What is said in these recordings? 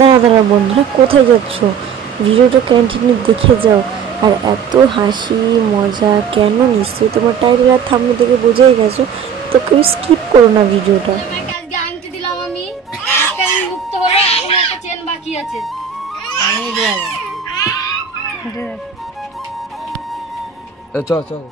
দাঁড়া দাঁড়া বন্ধুরা, কোথায় যাচ্ছ? ভিডিওটা কন্টিনিউ দেখে যাও। আর এত হাসি মজা কেন, নিশ্চয়ই তোমার টাইটেল আর থাম্বনেল দেখে বোঝাই গেছো। তো কেউ স্কিপ করো না ভিডিওটা। আজকে আংটি দিলাম আমি, একটা মুক্ত হলো, এখন একটা চেন বাকি আছে। চল চল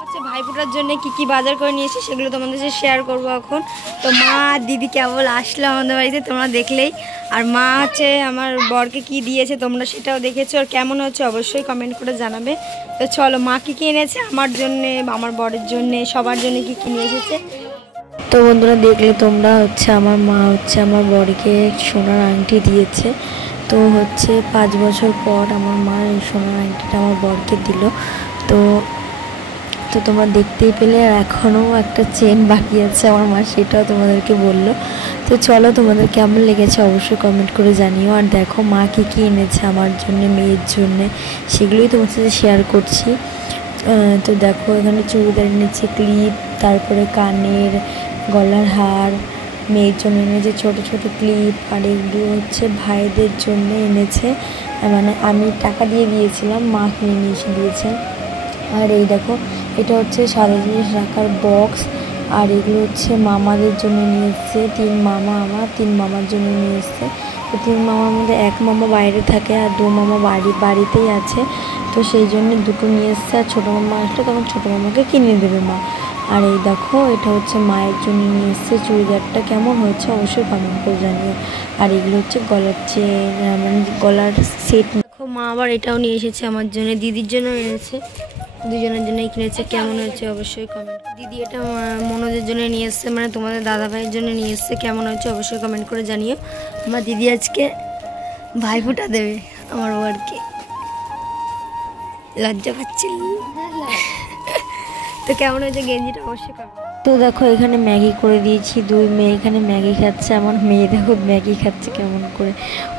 হচ্ছে ভাইফোঁটার জন্য কি কি বাজার করে নিয়ে এসে সেগুলো তোমাদের সাথে শেয়ার করবো এখন। তো মা দিদি কেবল আসলো আমাদের বাড়িতে, তোমরা দেখলেই। আর মা হচ্ছে আমার বরকে কি দিয়েছে তোমরা সেটাও দেখেছো, আর কেমন হচ্ছে অবশ্যই কমেন্ট করে জানাবে। তো চলো মা কী কী এনেছে আমার জন্যে, আমার বরের জন্যে, সবার জন্য কী কী নিয়ে এসেছে। তো বন্ধুরা দেখলে তোমরা, হচ্ছে আমার মা হচ্ছে আমার বরকে সোনার আংটি দিয়েছে। তো হচ্ছে 5 বছর পর আমার মা এই সোনার আংটিটা আমার বরকে দিল। তো তো তোমরা দেখতেই পেলে, আর এখনও একটা চেন বাকি আছে আমার মা, সেটাও তোমাদেরকে বললো। তো চলো তোমাদের কেমন লেগেছে অবশ্যই কমেন্ট করে জানিও। আর দেখো মা কী কী এনেছে আমার জন্য, মেয়ের জন্য, সেগুলোই তোমার সাথে শেয়ার করছি। তো দেখো এখানে চুড়িদার এনেছে, ক্লিপ, তারপরে কানের, গলার হার, মেয়ের জন্য এনেছে ছোটো ছোটো ক্লিপ। আর এগুলো হচ্ছে ভাইদের জন্য এনেছে, মানে আমি টাকা দিয়ে দিয়েছিলাম, মা কিনে নিয়ে এসে দিয়েছে। আর এই দেখো এটা হচ্ছে সাদা জিনিস রাখার বক্স। আর এগুলো হচ্ছে মামাদের জন্য নিয়ে এসছে, 3 মামা, আমার 3 মামার জন্য নিয়ে এসছে। তো 3 মামার মধ্যে 1 মামা বাইরে থাকে আর 2 মামা বাড়িতেই আছে। তো সেই জন্য দুটো নিয়ে এসছে। আর ছোটো মামা আসলে তখন ছোটো মামাকে কিনে দেবে মা। আর এই দেখো এটা হচ্ছে মায়ের জন্য নিয়ে এসছে। চুড়িদারটা কেমন হয়েছে অবশ্যই কমেন্ট করে জানিও। আর এগুলো হচ্ছে গলার চেন, মানে গলার সেট। দেখো মা আবার এটাও নিয়ে এসেছে আমার জন্য, দিদির জন্য এনেছে, দুজনের জন্যই কিনেছে। কেমন হয়েছে অবশ্যই কমেন্ট। দিদি এটা মনোজের জন্য নিয়ে এসছে, মানে তোমাদের দাদা ভাইয়ের জন্য নিয়ে এসছে। কেমন হয়েছে অবশ্যই কমেন্ট করে জানিও। আমার দিদি আজকে ভাইফোঁটা দেবে আমার বরকে, লজ্জা পাচ্ছিল। তো কেমন হয়েছে গেঞ্জিটা অবশ্যই কমেন্ট। তো দেখো এখানে ম্যাগি করে দিয়েছি, 2 মেয়ে এখানে ম্যাগি খাচ্ছে। আমার মেয়ে দেখো ম্যাগি খাচ্ছে কেমন করে,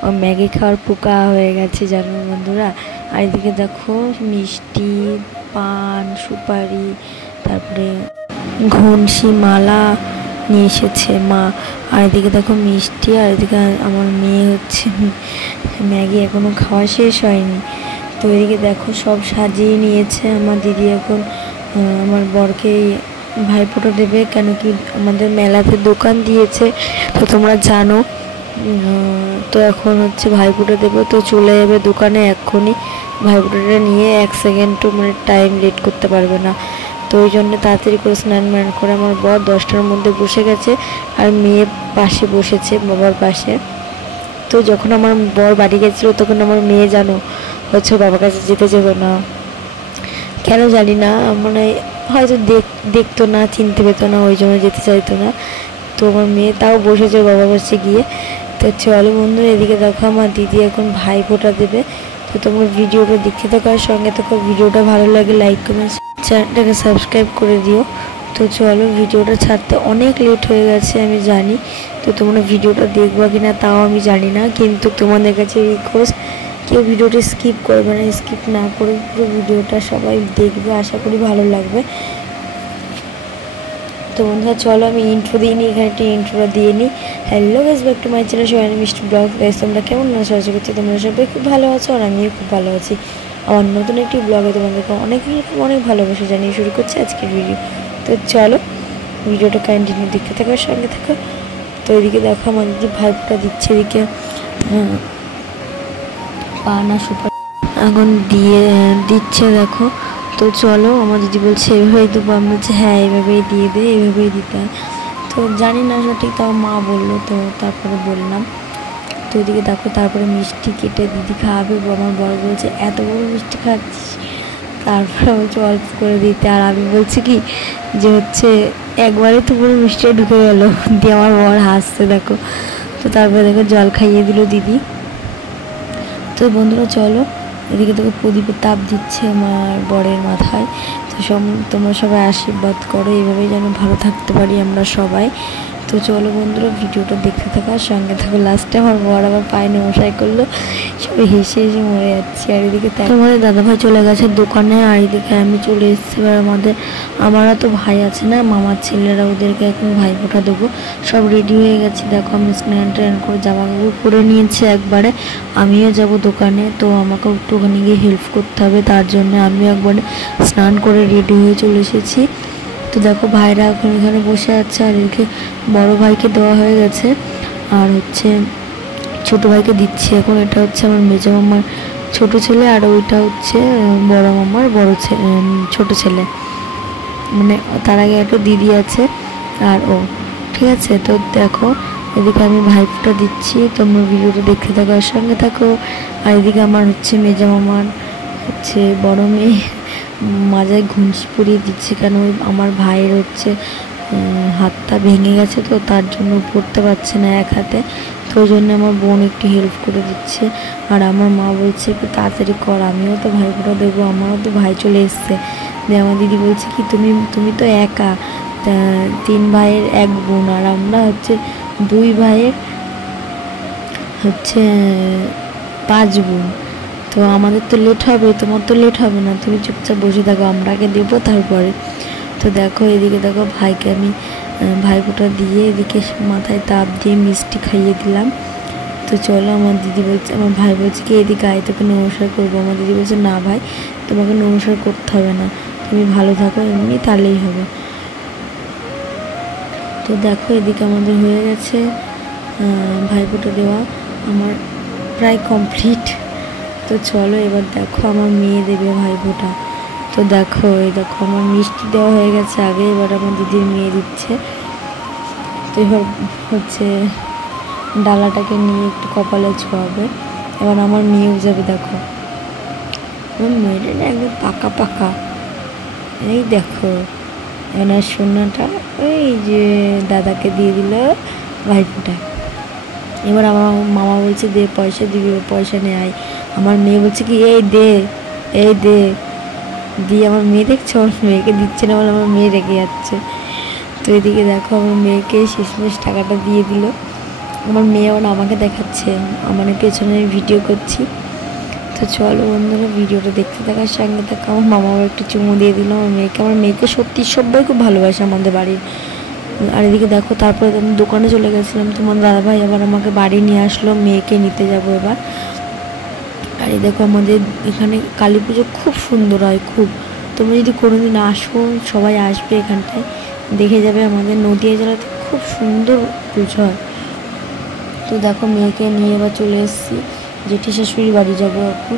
ও ম্যাগি খাওয়ার পোকা হয়ে গেছে জানো বন্ধুরা। আর এদিকে দেখো মিষ্টি, পান, সুপারি, তারপরে ঘনসি, মালা নিয়ে এসেছে মা। আর এদিকে দেখো মিষ্টি। আর এদিকে আমার মেয়ে হচ্ছে ম্যাগি এখনও খাওয়া শেষ হয়নি। তো এদিকে দেখো সব সাজিয়ে নিয়েছে আমার দিদি। এখন আমার বরকে ভাইফোঁটা দেবে, কেন কি আমাদের মেলাতে দোকান দিয়েছে তো তোমরা জানো। তো এখন হচ্ছে ভাইফোঁটা দেবে, তো চলে যাবে দোকানে এক্ষুনি। ভাইফোঁটাটা নিয়ে 1 সেকেন্ডও মানে টাইম লেট করতে পারবে না। তো ওই জন্য তাড়াতাড়ি করে স্নান করে আমার বর 10টার মধ্যে বসে গেছে। আর মেয়ে পাশে বসেছে, বাবার পাশে। তো যখন আমার বর বাড়ি গেছিলো তখন আমার মেয়ে জানো হচ্ছে বাবার কাছে যেতে যাবে না, কেন জানি না, মানে হয়তো দেখতো না, চিনতে পেতো না, ওই জন্য যেতে চাইতো না। তো আমার মেয়ে তাও বসেছে বাবার কাছে গিয়ে। তো চলো বন্ধুরা এদিকে দেখো আমার দিদি এখন ভাইফোঁটা দেবে। তো তোমরা ভিডিওটা দেখতে থাকো আর সঙ্গে থাকো। ভিডিওটা ভালো লাগে লাইক কমেন্ট, চ্যানেলটাকে সাবস্ক্রাইব করে দিও। তো চলো ভিডিওটা ছাড়তে অনেক লেট হয়ে গেছে আমি জানি। তো তোমরা ভিডিওটা দেখবা কিনা তাও আমি জানি না, কিন্তু তোমাদের কাছে রিকোয়েস্ট, কেউ ভিডিওটা স্কিপ করবে না, স্কিপ না করে পুরো ভিডিওটা সবাই দেখবে, আশা করি ভালো লাগবে। তো বন্ধুরা চলো আমি ইন্ট্রো দিয়ে নিই, এখানে একটা ইন্ট্রোটা দিয়ে নিই। Hello guys, back to my channel Sohani Mishti vlog. Guys তোমরা কেমন আছো? আশা করছি তোমরা সবাই খুব ভালো আছো, আর আমিও খুব ভালো আছি। আমার নতুন একটি ব্লগে তোমাদেরকে অনেক ভালোবাসা জানিয়ে শুরু করছি আজকের ভিডিও। তো চলো ভিডিওটা কন্টিনিউ দেখতে থাকো, সঙ্গে থাকো। তো এদিকে দেখো আমার দিদি ভাইফোঁটা দিচ্ছে, এদিকে পান আর সুপারি এখন দিচ্ছে দেখো। তো চলো আমার দিদি বলছে এভাবেই দেবো, আমি বলছি হ্যাঁ এভাবেই দিয়ে দে, এভাবেই দিতে হয়। তো জানি না সঠিক, তাও মা বললো তো তারপরে বললাম। তো এদিকে দেখো তারপরে মিষ্টি কেটে দিদি খাওয়াবে। আমার বড় বলছে এত বড় মিষ্টি খাচ্ছিস, তারপরে বলছে অল্প করে দিতে। আর আমি বলছি কি যে হচ্ছে একবারে তো পুরো মিষ্টিটা ঢুকে গেল, দিয়ে আমার বর হাসছে দেখো। তো তারপরে দেখো জল খাইয়ে দিল দিদি। তো বন্ধুরা চলো এদিকে দেখো প্রদীপের তাপ দিচ্ছে আমার বরের মাথায়। তো তোমরা সবাই আশীর্বাদ করো, এভাবেই যেন ভালো থাকতে পারি আমরা সবাই। তো চলো বন্ধুরা ভিডিওটা দেখতে থাকো আর সঙ্গে থাকো। লাস্টে আমার বর আবার পায়ে নমস্কার করলো, সবাই হেসে হেসে মরে যাচ্ছি। আর এদিকে তোমাদের দাদাভাই চলে গেছে দোকানে, আর এদিকে আমি চলে এসেছি। এবার আমারও তো ভাই আছে না, মামার ছেলেরা, ওদেরকে এখন ভাইফোঁটা দেবো। সব রেডি হয়ে গেছি, দেখো আমি স্নান টান করে জামা কাপড় পরে নিয়েছি একবারে। আমিও যাব দোকানে, তো আমাকে একটুখানি গিয়ে হেল্প করতে হবে, তার জন্য আমিও একবারে স্নান করে রেডি হয়ে চলে এসেছি। তো দেখো ভাইরা এখন এখানে বসে আছে, আর এদিকে বড় ভাইকে দেওয়া হয়ে গেছে, আর হচ্ছে ছোট ভাইকে দিচ্ছি এখন। এটা হচ্ছে আমার মেজো মামার ছোট ছেলে, আর ওইটা হচ্ছে বড় মামার ছোট ছেলে, মানে তার আগে একটা দিদি আছে আর ও, ঠিক আছে। তো দেখো এদিকে আমি ভাইফোঁটা দিচ্ছি, তোমরা ভিডিওটা দেখতে থাকো আর সঙ্গে থাকো। আর এদিকে আমার হচ্ছে মেজো মামার হচ্ছে বড় মেয়ে মাজায় ঘুঞ্চি পরিয়ে দিচ্ছে, কেন আমার ভাইয়ের হচ্ছে হাতটা ভেঙে গেছে, তো তার জন্য পড়তে পারছে না এক হাতে, তো ওই জন্য আমার বোন একটু হেল্প করে দিচ্ছে। আর আমার মা বলছে একটু তাড়াতাড়ি কর, আমিও তো ভাইফোঁটা দেবো, আমারও তো ভাই চলে এসছে। দিয়ে আমার দিদি বলছে কি তুমি তো একা, 3 ভাইয়ের 1 বোন, আর আমরা হচ্ছে 2 ভাইয়ের হচ্ছে 5 বোন, তো আমাদের তো লেট হবে, তোমার তো লেট হবে না, তুমি চুপচাপ বসে থাকো, আমরা আগে দেবো তারপরে। তো দেখো এদিকে দেখো ভাইকে আমি ভাইফোঁটা দিয়ে এদিকে মাথায় তাপ দিয়ে মিষ্টি খাইয়ে দিলাম। তো চলো, আমার দিদি বলছে, আমার ভাই বলছে কি এদিকে আয়, তোকে নমস্কার করবো। আমার দিদি বলছে না ভাই, তোমাকে নমস্কার করতে হবে না, তুমি ভালো থাকো এমনি, তাহলেই হবে। তো দেখো এদিকে আমাদের হয়ে গেছে ভাইফোঁটা দেওয়া, আমার প্রায় কমপ্লিট। তো চলো এবার দেখো আমার মেয়ে দেবে ভাইফোঁটা। তো দেখো দেখো আমার মিষ্টি দেওয়া হয়ে গেছে আগে, এবার আমার দিদির মেয়ে দিচ্ছে। তো এবার হচ্ছে ডালাটাকে নিয়ে একটু কপালে ছোঁয়াবে, এবার আমার মেয়েও যাবে। দেখো আমার মেয়েটা না একদম পাকা পাকা, এই দেখো এবার সোনাটা ওই যে দাদাকে দিয়ে দিল ভাইফোঁটা। এবার আমার মামা বলছে দে, পয়সা দিবি, পয়সা নিয়ে আয়। আমার মেয়ে বলছে কি এই দে দিয়ে আমার মেয়ে দেখছে, আমার মেয়েকে দিচ্ছে না বলে আমার মেয়ে রেগে যাচ্ছে। তো এদিকে দেখো আমার মেয়েকে শেষমেশ টাকাটা দিয়ে দিল। আমার মেয়ে আবার আমাকে দেখাচ্ছে, আমার পেছনে ভিডিও করছি। তো চলো বন্ধুরা ভিডিওটা দেখতে থাকার সঙ্গে থাকা। আমার মামাও একটু চুমু দিয়ে দিল আমার মেয়েকে সত্যি সবাই খুব ভালোবাসে আমাদের বাড়ির। আর এদিকে দেখো তারপরে আমি দোকানে চলে গেছিলাম, তোমার দাদাভাই আবার আমাকে বাড়ি নিয়ে আসলো, মেয়েকে নিতে যাবো এবার। আর এই দেখো আমাদের এখানে কালী পুজো খুব সুন্দর হয়, খুব। তোমরা যদি কোনোদিন আসো, সবাই আসবে এখানটায়, দেখে যাবে আমাদের নদীয়া জেলাতে খুব সুন্দর পুজো হয়। তো দেখো মেয়েকে নিয়ে এবার চলে এসেছি জেঠি শাশুড়ির বাড়ি যাবো এখন।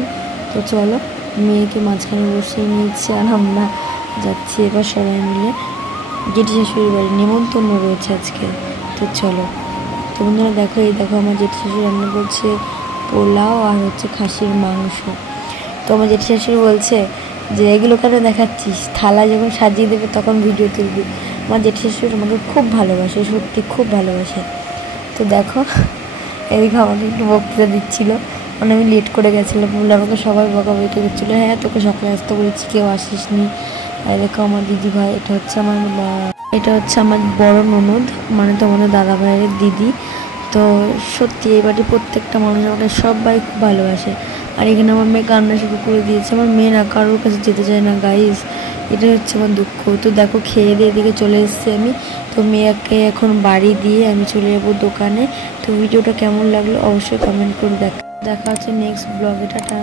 তো চলো মেয়েকে মাঝখানে বসিয়ে নিয়েছি, আর আমরা যাচ্ছি এবার সবাই মিলে জেঠি শাশুড়ির বাড়ি, নেমন্তন্ন রয়েছে আজকে। তো চলো, তো বন্ধুরা দেখো এই দেখো আমার জেঠি শাশুড়ি রান্না করছে পোলাও আর হচ্ছে খাসির মাংস। তো আমার জেঠি শাশুড়ি বলছে যে এগুলো কেন দেখাচ্ছিস, থালা যখন সাজিয়ে দেবে তখন ভিডিও তুলবি। আমার জেঠি শাশুড়ি আমাকে খুব ভালোবাসে, সত্যি খুব ভালোবাসে। তো দেখো এদিকে আমাকে একটু বক্তৃতা দিচ্ছিলো, মানে আমি লেট করে গেছিলাম বলে আমাকে সবাই বকাবকি করছিলো, হ্যাঁ তোকে সকালে আসতে বলেছি কেউ আসিস নি। আর দেখো আমার দিদি ভাই, এটা হচ্ছে আমার বড় ননদ, মানে তোমাদের দাদা ভাইয়ের দিদি। তো সত্যি এই বাড়ির প্রত্যেকটা মানুষ আমাকে সবাই খুব ভালোবাসে। আর এখানে আমার মেয়ে কান্না শুরু করে দিয়েছে, আমার মেয়ে না কারোর কাছে যেতে চায় না গাইস, এটাই হচ্ছে আমার দুঃখ। তো দেখো খেয়ে দিয়ে এদিকে চলে এসেছি আমি, তো মেয়েকে এখন বাড়ি দিয়ে আমি চলে যাবো দোকানে। তো ভিডিওটা কেমন লাগলো অবশ্যই কমেন্ট করে দেখা হচ্ছে নেক্সট ব্লগে, টাটা।